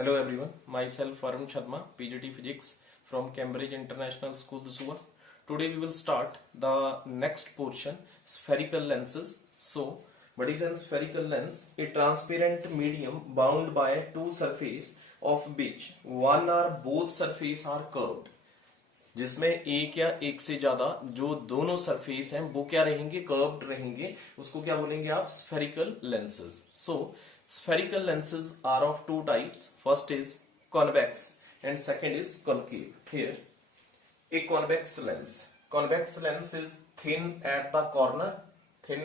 Hello everyone, myself Varun Sharma, PGT Physics from Cambridge International School, Dusua. Today we will start the next portion, spherical lenses. So, what is a spherical lens? A transparent medium bound by two surfaces of which one or both surface are curved. जिसमें एक या एक से ज्यादा जो दोनों surface हैं वो क्या रहेंगे, कर्व्ड रहेंगे, उसको क्या बोलेंगे आप, spherical lenses. So spherical lenses are of two types. First is convex and second is concave. Here a convex lens is thin at the corner, thick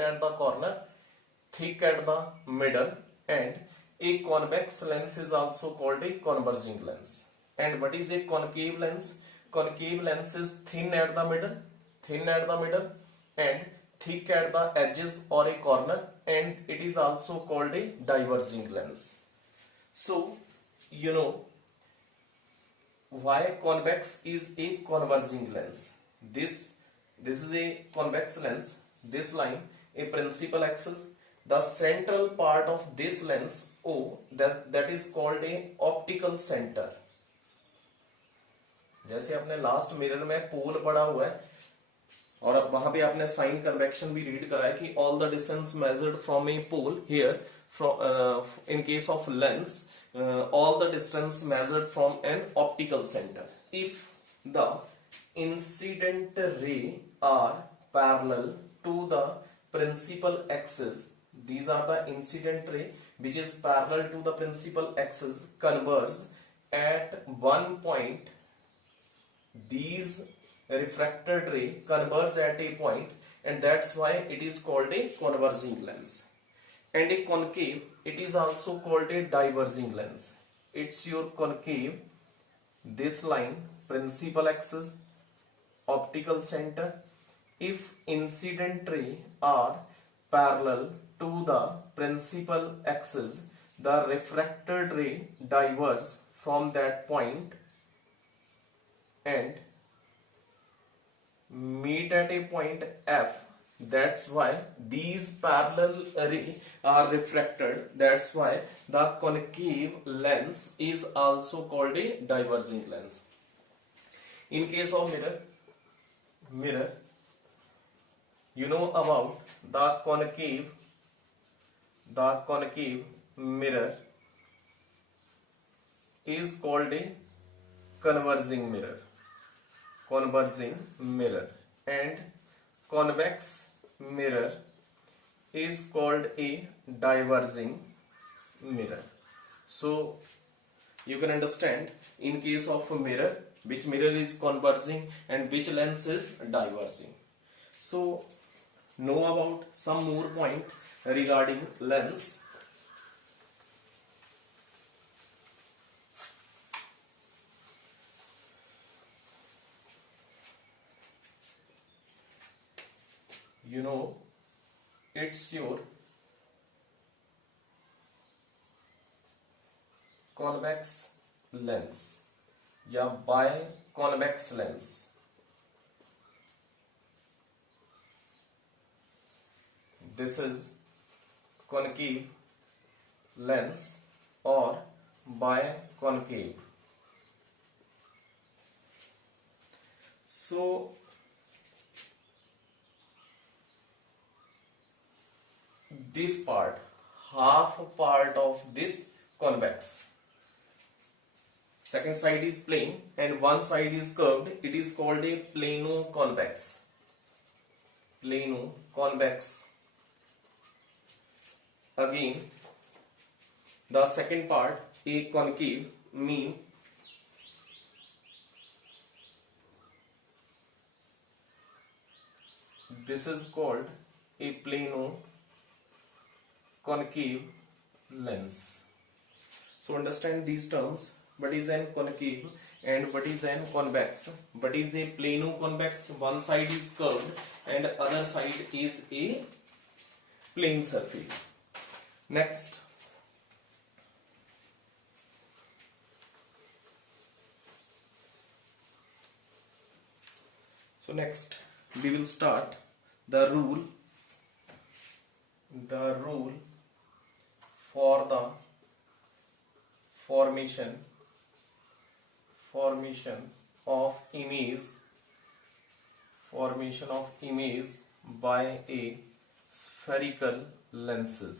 at the middle, and a convex lens is also called a converging lens. And what is a concave lens? Concave lens is thin at the middle and thick at the edges or a corner, and it is also called a diverging lens. So you know why convex is a converging lens. This is a convex lens. This line a principal axis. The central part of this lens O, that is called a optical center. जैसे अपने last mirror में पोल पड़ा हुआ है और अब वहां पे आपने साइन कन्वेक्शन भी रीड करा है कि all the distance measured from a pole, here from in case of lens all the distance measured from an optical center. If the incident ray are parallel to the principal axis, these are the incident ray which is parallel to the principal axis, converge at one point. These refracted ray converge at a point, and that's why it is called a converging lens. And a concave, it is also called a diverging lens. It's your concave, this line principal axis, optical center. If incident ray are parallel to the principal axis, the refracted ray diverges from that point and meet at a point F. That's why these parallel ray are refracted. That's why the concave lens is also called a diverging lens. In case of mirror, you know about the concave mirror is called a converging mirror, and convex mirror is called a diverging mirror. So you can understand in case of a mirror which mirror is converging and which lens is diverging. So know about some more point regarding lens. You know, it's your convex lens या biconvex lens. This is concave lens or biconcave. So this part, half part of this convex, second side is plane and one side is curved, it is called a plano-convex. Again the second part, a concave, mean this is called a plano-concave lens. So understand these terms. What is an concave and what is an convex? What is a plano-convex? One side is curved and other side is a plane surface. Next, we will start the rule for formation of image by a spherical lenses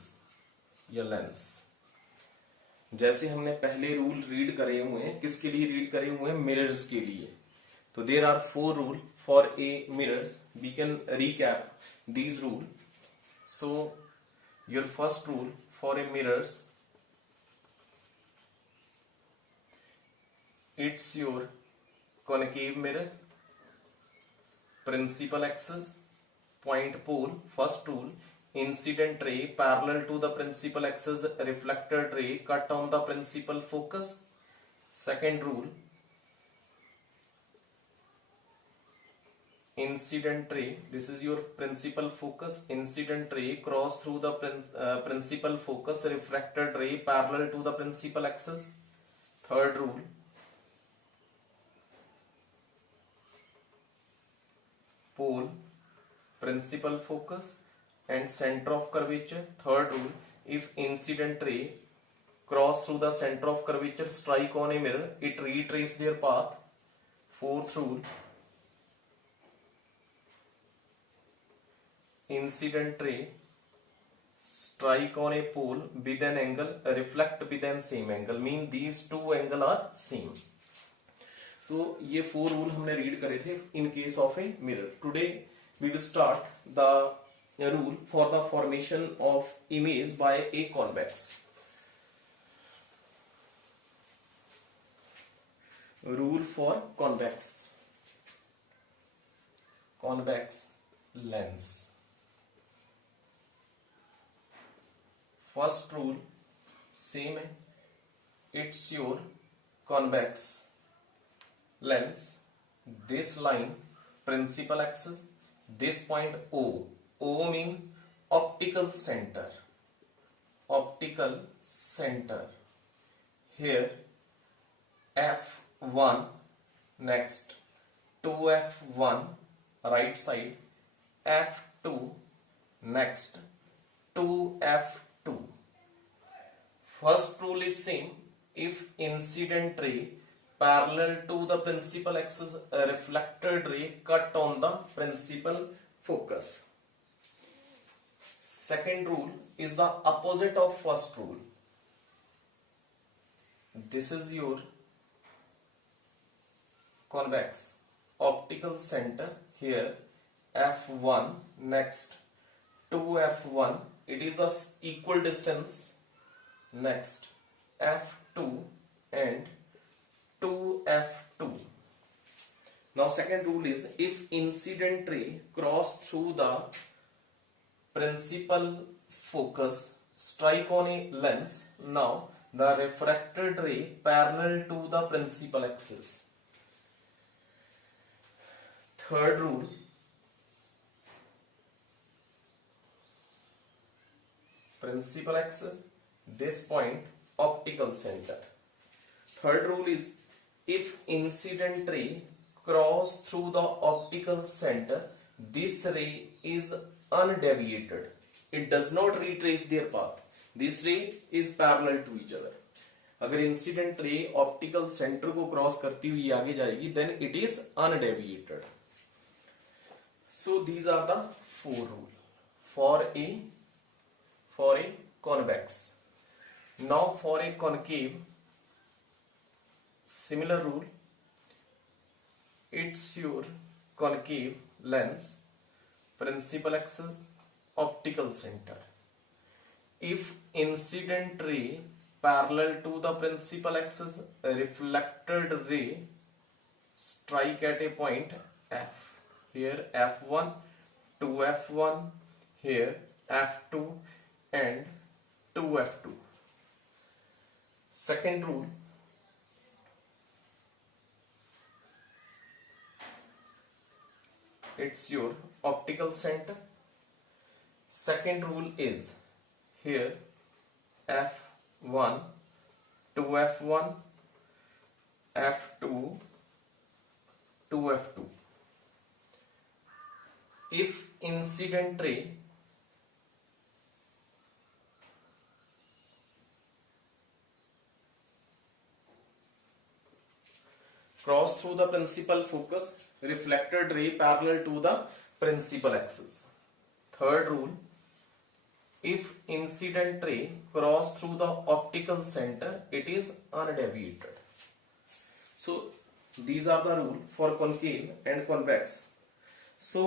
या lens. जैसे हमने पहले rule read करे हुए हैं, किसके लिए read करे हुए हैं? मिरर्स के लिए। तो there are 4 rule for a mirrors, we can recap these rule. So your first rule for a mirrors, it's your concave mirror, principal axis, point pole. First rule, incident ray parallel to the principal axis, reflected ray cut on the principal focus. Second rule, incident ray, this is your principal focus, incident ray cross through the principal focus, refracted ray parallel to the principal axis. Third rule, pole, principal focus and center of curvature. Third rule, if incident ray cross through the center of curvature, strike on a mirror, it retrace their path. Fourth rule, incident ray strike on a pole with an angle, reflect with an same angle, mean these two angle are same. तो ये 4 rule हमने read करे थे in case of a mirror. Today we will start the rule for the formation of image by a convex. Rule for convex lens. First rule same है, it's your convex lens, this line principal axis, this point O mean optical center, here F1, next 2F1 right side, F2, next 2F2. First rule is same, if incident ray parallel to the principal axis, a reflected ray cut on the principal focus. Second rule is the opposite of first rule. This is your convex optical center, here F1, next 2F1, it is the equal distance, next F2 and 2F2. Now second rule is, if incident ray cross through the principal focus, strike on a lens, now the refracted ray parallel to the principal axis. Third rule, principal axis, this point optical center. Third rule is, if incident ray cross through the optical center, this ray is undeviated, it does not retrace their path, this ray is parallel to each other. अगर incident ray optical centre को cross करती हुई आगे जाएगी, then it is undeviated. So these are the 4 rule for a convex. Now for a concave, similar rule, it's your concave lens, principal axis, optical center. If incident ray parallel to the principal axis, a reflected ray strike at a point F, here F1, 2F1, here F2 and 2F2. Second rule, it's your optical center. Second rule is, here F1, 2F1, F2, 2F2. If incident ray cross through the principal focus, reflected ray parallel to the principal axis. Third rule, if incident ray cross through the optical center, it is undeviated. So these are the rule for concave and convex. So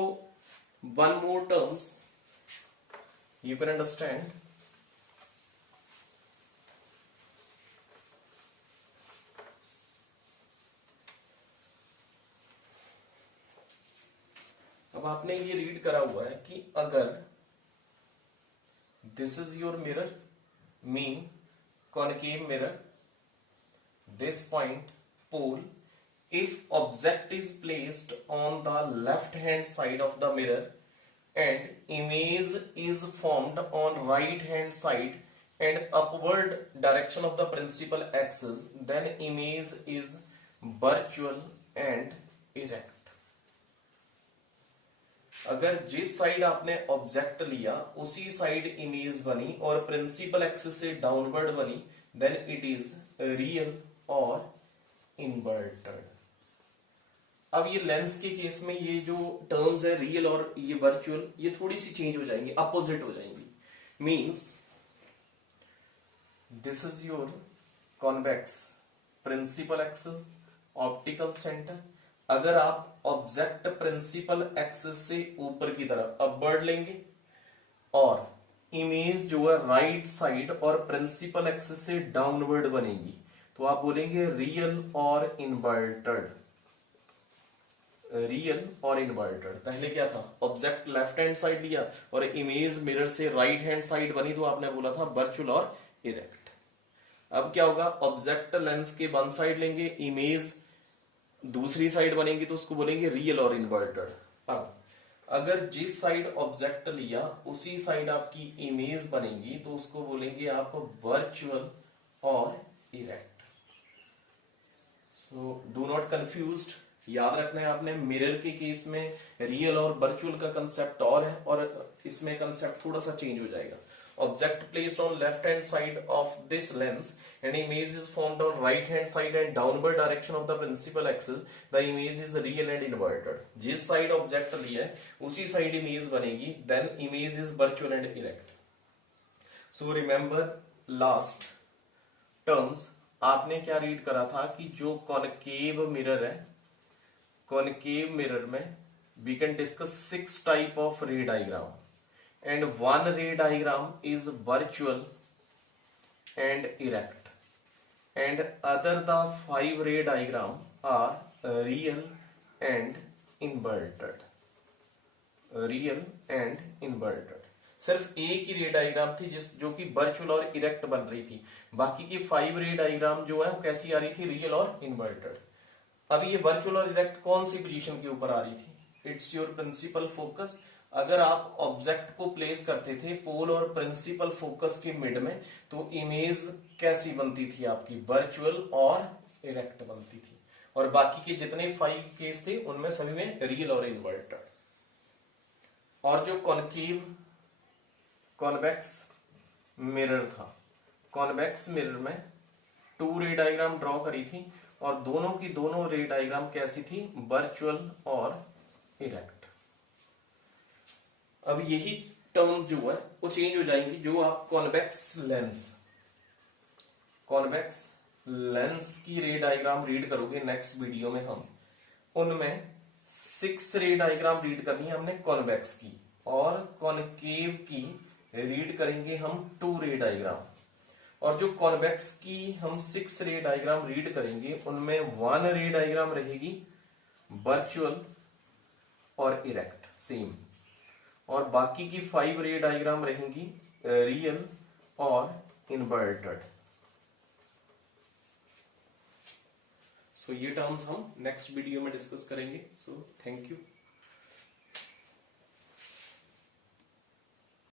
one more terms you can understand. अब आपने ये read करा हुआ है कि अगर this is your mirror, mean concave mirror, this point pole, if object is placed on the left hand side of the mirror and image is formed on right hand side and upward direction of the principal axis, then image is virtual and erect. अगर जिस side आपने object लिया उसी side image बनी और principal axis से downward बनी, then it is real और इनवर्टेड. अब ये लेंस के केस में ये जो टर्म्स है रियल और ये वर्चुअल, ये थोड़ी सी चेंज हो जाएंगी, अपोजिट हो जाएंगी. Means this is your convex principal axis, optical centre. अगर आप ऑब्जेक्ट प्रिंसिपल एक्सिस से ऊपर की तरफ अपवर्ड लेंगे और इमेज जो है राइट साइड और प्रिंसिपल एक्सिस से डाउनवर्ड बनेगी, तो आप बोलेंगे रियल और इनवर्टेड. रियल और इनवर्टेड. पहले क्या था, ऑब्जेक्ट लेफ्ट हैंड साइड लिया और इमेज मिरर से राइट हैंड साइड बनी, तो आपने बोला था वर्चुअल और इरेक्ट. अब क्या होगा, ऑब्जेक्ट लेंस के वन साइड लेंगे, इमेज दूसरी साइड बनेगी, तो उसको बोलेंगे रियल और इनवर्टेड. अब अगर जिस साइड ऑब्जेक्ट लिया उसी साइड आपकी इमेज बनेगी, तो उसको बोलेंगे आप वर्चुअल और erect. So do not confused. याद रखना है आपने, मिरर के केस में रियल और वर्चुअल का कंसेप्ट और है और इसमें कंसेप्ट थोड़ा सा चेंज हो जाएगा. Object placed on left hand side of this lens and image is formed on right hand side and downward direction of the principal axis, the image is real and inverted. जिस side object लिया है उसी side image बनेगी, then image is virtual and erect. So remember last terms, आपने क्या read करा था कि जो कॉनकेव मिरर है, कॉनकेव मिरर में we can discuss 6 type of ray diagram. And one ray diagram is virtual and erect, and other the 5 ray diagram are real and inverted. Real and inverted. सिर्फ एक ही रे diagram थी जो कि virtual और erect बन रही थी. बाकी की 5 रे डायग्राम जो है वो कैसी आ रही थी, रियल और इन्वर्टेड. अब ये वर्चुअल और इरेक्ट कौन सी पोजीशन के ऊपर आ रही थी, इट्स योर प्रिंसिपल फोकस. अगर आप ऑब्जेक्ट को प्लेस करते थे पोल और प्रिंसिपल फोकस के मिड में, तो इमेज कैसी बनती थी आपकी, वर्चुअल और इरेक्ट बनती थी. और बाकी के जितने 5 केस थे उनमें सभी में रियल और इन्वर्टेड. और जो कॉनकेव कॉन्वेक्स मिरर था, कॉन्वेक्स मिरर में 2 रे डायग्राम ड्रॉ करी थी और दोनों की दोनों रे डायग्राम कैसी थी, वर्चुअल और इरेक्ट. अब यही टर्म जो है वो चेंज हो जाएंगी. जो आप कॉन्वेक्स लेंस की रे डायग्राम रीड करोगे नेक्स्ट वीडियो में, हम उनमें 6 रे डायग्राम रीड करनी है हमने कॉन्वेक्स की, और कॉनकेव की रीड करेंगे हम 2 रे डायग्राम. और जो कॉन्वेक्स की हम 6 रे डायग्राम रीड करेंगे उनमें 1 रे डायग्राम रहेगी वर्चुअल और इरेक्ट सेम, और बाकी की 5 रे डायग्राम रहेंगी रियल और इन्वर्टेड. सो ये टर्म्स हम नेक्स्ट वीडियो में डिस्कस करेंगे. So thank you.